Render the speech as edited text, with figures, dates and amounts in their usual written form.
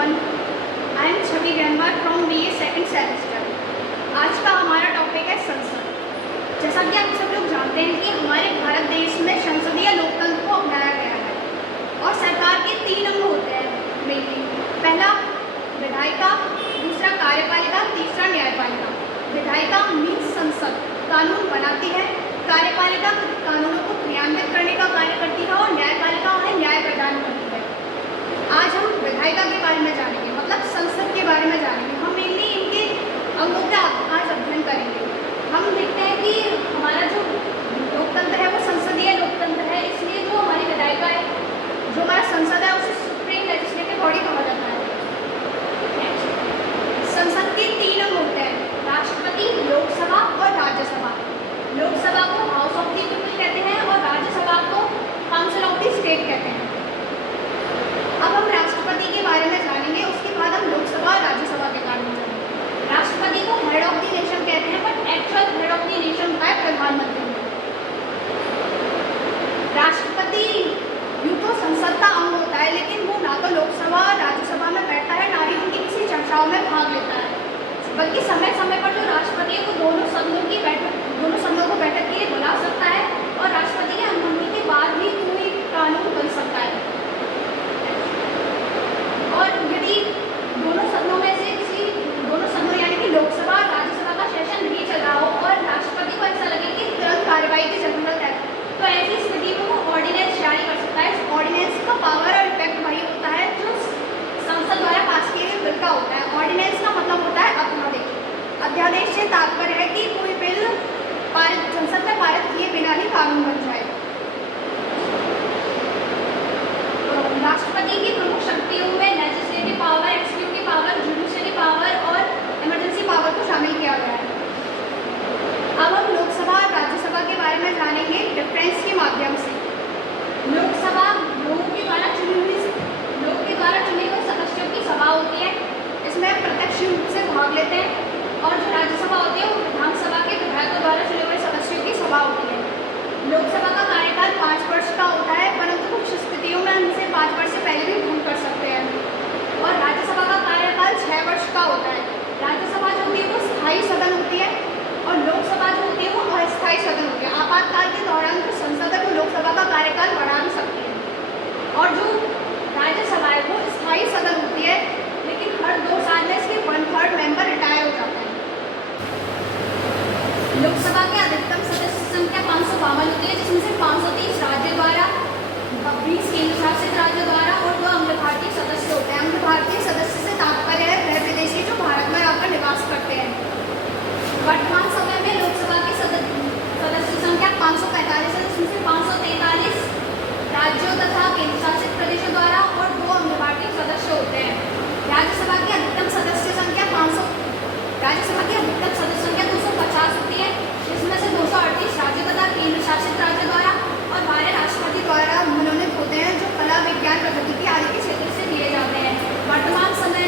everyone. I am Chhavi Gahanwar from BA second semester. आज का हमारा टॉपिक है संसद। जैसा कि आप सब लोग जानते हैं कि हमारे भारत देश में संसदीय लोकतंत्र को अपनाया गया है और सरकार के 3 अंग होते हैं मेनली। पहला विधायिका, दूसरा कार्यपालिका, तीसरा न्यायपालिका। विधायिका मीन्स संसद कानून बनाती है, कार्यपालिका कानूनों को क्रियान्वित करने का कार्य करती है और न्यायपालिका उन्हें न्याय प्रदान करती है। आज हम विधायिका के बारे में जानेंगे, मतलब संसद के बारे में जानेंगे। हम मेनली इनके अंगों का आज अध्ययन करेंगे। हम देखते हैं कि हमारा जो लोकतंत्र है वो संसदीय लोकतंत्र है, इसलिए जो हमारी विधायिका है, जो हमारा संसद है, उसे सुप्रीम लेजिस्लेटिव बॉडी कहा जाता है। संसद के 3 अंग होते हैं, राष्ट्रपति, लोकसभा और राज्यसभा। लोकसभा को हाउस ऑफ द पीपल कहते हैं और राज्यसभा को काउंसिल ऑफ द स्टेट कहते हैं। अब हम राष्ट्रपति के बारे में जानेंगे, उसके बाद हम लोकसभा और राज्यसभा के बारे में जानेंगे। राष्ट्रपति को हेड ऑफ द नेशन कहते हैं, but actual head of the nation है प्रधानमंत्री। राष्ट्रपति यूँ तो संसद का अंग होता है, लेकिन वो ना तो लोकसभा और राज्यसभा में बैठता है, ना ही उनकी किसी चर्चाओं में भाग लेता है, बल्कि समय समय पर जो राष्ट्रपति है वो दोनों सदनों को बैठक के लिए बुला सकता है और राष्ट्रपति की अनुमति के बाद भी कोई कानून बन सकता है। और यदि दोनों सदनों यानी कि लोकसभा और राज्यसभा का सेशन नहीं चल रहा हो और राष्ट्रपति को ऐसा लगे कि तुरंत कार्रवाई की जरूरत है, तो ऐसी स्थिति में वो ऑर्डिनेंस जारी कर सकता है। इस ऑर्डिनेंस का पावर और इफेक्ट वही होता है जो संसद द्वारा पास किए गए बिल का होता है। ऑर्डिनेंस का मतलब होता है अध्यादेश। अध्यादेश से तात्पर्य है कि कोई बिल संसद में पारित किए बिना ही कानून बन जाए। राष्ट्रपति की प्रमुख शक्तियों में legislative power, executive power, judiciary power और इमरजेंसी पावर को शामिल किया गया है। अब हम लोकसभा और राज्यसभा के बारे में जानेंगे डिफरेंस के माध्यम से। लोकसभा लोगों के द्वारा चुने हुए सदस्यों की सभा होती है, इसमें प्रत्यक्ष रूप से भाग लेते हैं। और जो राज्यसभा होती है वो विधानसभा के विधायकों द्वारा चुने हुए सदस्यों की सभा होती है। लोकसभा का कार्यकाल 5 वर्ष का होता है, परंतु कुछ स्थितियों में इनसे 5 वर्ष से पहले भी भंग कर सकते हैं। और राज्यसभा का कार्यकाल 6 वर्ष का होता है। राज्यसभा जो होती है वो स्थायी सदन होती है और लोकसभा जो होती है वो अस्थायी सदन होती है। आपातकाल के दौरान जो संसद है वो लोकसभा का कार्यकाल बढ़ा भी सकती है। और जो राज्यसभा है वो स्थायी सदन होती है, लेकिन हर 2 साल में इसके 1/3 मेंबर रिटायर हो जाते हैं। लोकसभा के अधिकतम सदस्य संख्या 552 होती है, जिसमें से 530 राज्य द्वारा, 20 केंद्र शासित राज्य द्वारा और 2 अंग भारतीय सदस्य होते हैं। अंग भारतीय सदस्य से तात्पर्य है वह विदेशी जो भारत में आकर निवास करते हैं। वर्तमान समय में लोकसभा की सदस्य संख्या 545 है, जिसमें से 543 राज्यों तथा केंद्र शासित प्रदेशों द्वारा और 2 अंग भारतीय सदस्य होते हैं। राज्यसभा की अधिकतम सदस्य संख्या 250 होती है, जिसमें से 238 राज्यों तथा केंद्र शासित राज्य द्वारा और 12 राष्ट्रपति द्वारा मनोनीत होते हैं, जो कला, विज्ञान, प्रौद्योगिकी आदि के क्षेत्र से दिए जाते हैं। वर्तमान समय